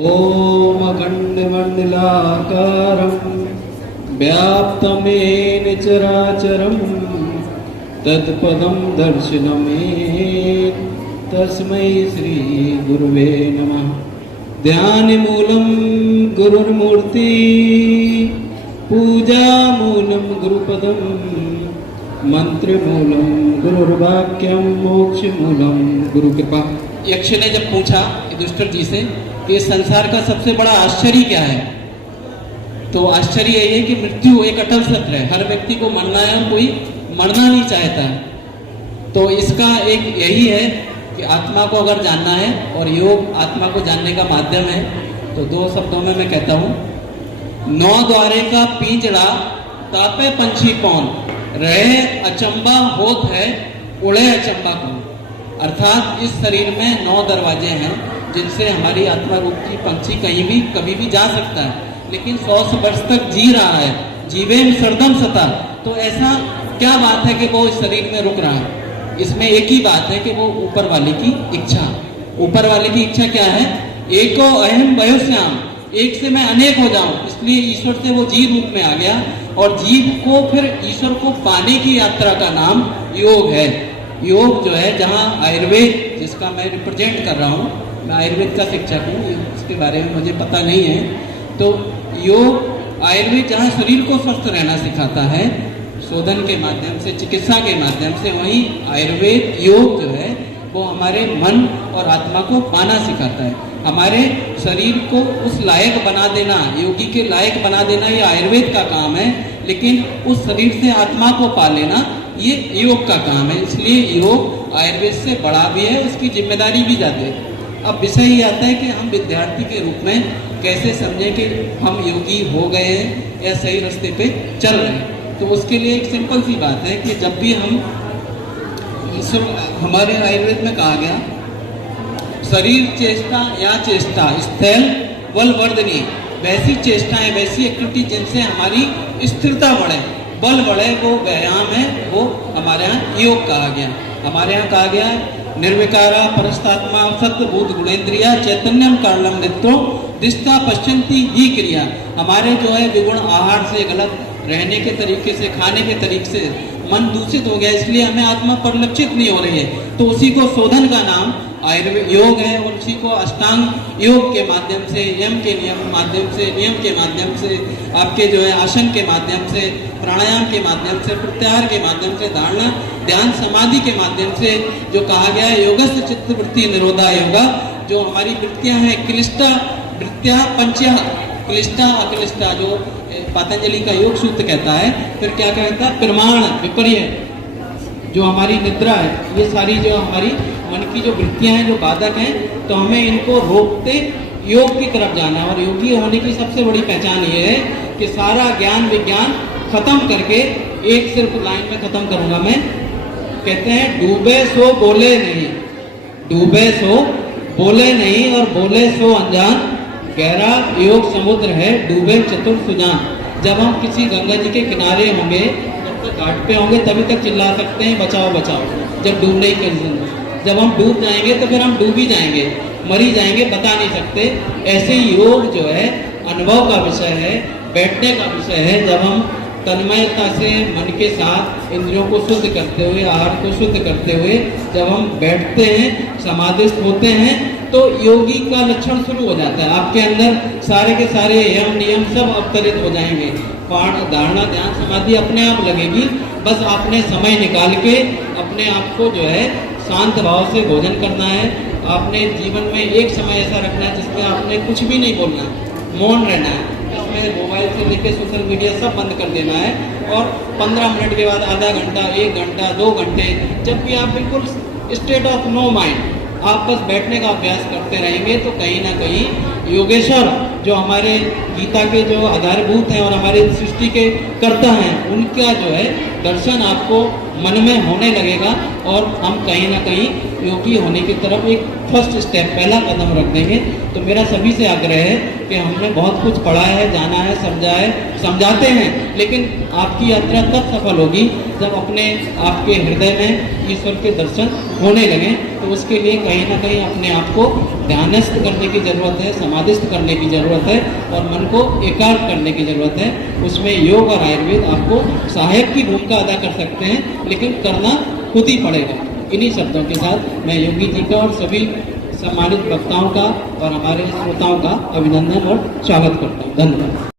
ओम अखंडमंडलाकारं व्याप्तमेन चराचरं तत्पदं दर्शनमेत् तस्मै श्री गुरुवे नमः। ध्यानमूलं गुरुर्मूर्ति पूजामूलं गुरुपदं मंत्रमूलं गुरुर्वाक्यं मोक्षमूलं गुरुकृपा। यक्ष ने जब पूछा युधिष्ठिर जी से कि इस संसार का सबसे बड़ा आश्चर्य क्या है, तो आश्चर्य यही है कि मृत्यु एक अटल सत्य है। हर व्यक्ति को मरना है, कोई मरना नहीं चाहता। तो इसका एक यही है कि आत्मा को अगर जानना है और योग आत्मा को जानने का माध्यम है, तो दो शब्दों में मैं कहता हूँ, नौ द्वारे का पिंजड़ा तापे पंछी कौन, रहे अचंबा होत है उड़े अचंबा कौन। अर्थात इस शरीर में 9 दरवाजे हैं जिनसे हमारी आत्मा रूप की पंछी कहीं भी कभी भी जा सकता है, लेकिन 100 वर्ष तक जी रहा है, जीवे में सरदम सता। तो ऐसा क्या बात है कि वो इस शरीर में रुक रहा है? इसमें एक ही बात है कि वो ऊपर वाले की इच्छा। ऊपर वाले की इच्छा क्या है? एको अहम वयोश्याम, एक से मैं अनेक हो जाऊं, इसलिए ईश्वर से वो जीव रूप में आ गया। और जीव को फिर ईश्वर को पाने की यात्रा का नाम योग है। योग जो है, जहाँ आयुर्वेद, जिसका मैं रिप्रेजेंट कर रहा हूँ, मैं आयुर्वेद का शिक्षक हूँ, इसके बारे में मुझे पता नहीं है। तो योग आयुर्वेद जहाँ शरीर को स्वस्थ रहना सिखाता है शोधन के माध्यम से, चिकित्सा के माध्यम से, वहीं आयुर्वेद योग जो है वो हमारे मन और आत्मा को पाना सिखाता है। हमारे शरीर को उस लायक बना देना, योगी के लायक बना देना, ये आयुर्वेद का काम है। लेकिन उस शरीर से आत्मा को पा लेना ये योग का काम है। इसलिए योग आयुर्वेद से बड़ा भी है, उसकी जिम्मेदारी भी ज़्यादा है। अब विषय ये आता है कि हम विद्यार्थी के रूप में कैसे समझें कि हम योगी हो गए हैं या सही रास्ते पे चल रहे हैं। तो उसके लिए एक सिंपल सी बात है कि जब भी हम हमारे आयुर्वेद में कहा गया, शरीर चेष्टा या चेष्टा स्थैल बल वर्धनी, वैसी चेष्टाएं, वैसी एक्टिविटी जिनसे हमारी स्थिरता बढ़े, बल बढ़े, वो व्यायाम है, वो हमारे यहाँ योग कहा गया। हमारे यहाँ कहा गया निर्विकारा परस्तात्मा सत्य भूत गुणेन्द्रिया चैतन्यम कारणम नित्यो दिष्टा पश्चंती ही क्रिया। हमारे जो है विगुण आहार से, गलत रहने के तरीके से, खाने के तरीके से मन दूषित हो गया, इसलिए हमें आत्मा परिलक्षित नहीं हो रही है। तो उसी को शोधन का नाम आयुर्वेद योग है, और उसी को अष्टांग योग के माध्यम से, यम के नियम माध्यम से, नियम के माध्यम से, आपके जो है आसन के माध्यम से, प्राणायाम के माध्यम से, प्रत्याहार के माध्यम से, धारणा ध्यान समाधि के माध्यम से, जो कहा गया है योगस्य चित्तवृत्ति निरोधा योगा, जो हमारी वृत्तियां हैं, क्लिष्टा वृत्तिया पंचा, क्लिष्टा अक्लिष्टा, जो पतंजलि का योग सूत्र कहता है। फिर क्या कहता है? प्रमाण विपर्य, जो हमारी निद्रा है, ये सारी जो हमारी मन की जो वृत्तियां हैं, जो बाधक हैं, तो हमें इनको रोकते योग की तरफ जाना है। और योगी होने की सबसे बड़ी पहचान ये है कि सारा ज्ञान विज्ञान खत्म करके, एक सिर्फ लाइन में खत्म करूंगा मैं, कहते हैं डूबे सो बोले नहीं, डूबे सो बोले नहीं, और बोले सो अनजान, गहरा योग समुद्र है डूबे चतुर सुजान। जब हम किसी गंगा जी के किनारे होंगे, जब तक घाट पे होंगे, तभी तक चिल्ला सकते हैं बचाओ बचाओ, जब डूबने की कंडीशन। जब हम डूब जाएंगे तो फिर हम डूब ही जाएंगे, मरी जाएंगे, बता नहीं सकते। ऐसे ही योग जो है अनुभव का विषय है, बैठने का विषय है। जब हम तन्मयता से मन के साथ इंद्रियों को शुद्ध करते हुए, आहार को शुद्ध करते हुए जब हम बैठते हैं, समाधिस्थ होते हैं, तो योगी का लक्षण शुरू हो जाता है। आपके अंदर सारे के सारे यम नियम सब अवतरित हो जाएंगे। धारणा ध्यान समाधि अपने आप लगेगी। बस आपने समय निकाल के अपने आप को जो है शांत भाव से भोजन करना है। आपने जीवन में एक समय ऐसा रखना है जिसमें आपने कुछ भी नहीं बोलना है, मौन रहना है। इसमें मोबाइल से लेकर सोशल मीडिया सब बंद कर देना है। और 15 मिनट के बाद आधा घंटा, 1 घंटा, 2 घंटे, जब भी आप बिल्कुल स्टेट ऑफ नो माइंड, आप बस बैठने का अभ्यास करते रहेंगे, तो कहीं ना कहीं योगेश्वर, जो हमारे गीता के जो आधारभूत हैं और हमारे सृष्टि के कर्ता हैं, उनका जो है दर्शन आपको मन में होने लगेगा। और हम कहीं ना कहीं योगी होने की तरफ एक फर्स्ट स्टेप, पहला कदम रख देंगे। तो मेरा सभी से आग्रह है कि हमने बहुत कुछ पढ़ा है, जाना है, समझा है, समझाते हैं, लेकिन आपकी यात्रा तब सफल होगी जब अपने आपके हृदय में ईश्वर के दर्शन होने लगे। तो उसके लिए कहीं ना कहीं अपने आप को ध्यानस्थ करने की ज़रूरत है, समाधिस्थ करने की ज़रूरत है और मन को एकाग्र करने की ज़रूरत है। उसमें योग और आयुर्वेद आपको सहायक की भूमिका अदा कर सकते हैं, लेकिन करना खुद ही पड़ेगा। इन्हीं शब्दों के साथ मैं योगी जी का और सभी सम्मानित वक्ताओं का और हमारे श्रोताओं का अभिनंदन और स्वागत करता हूँ। धन्यवाद।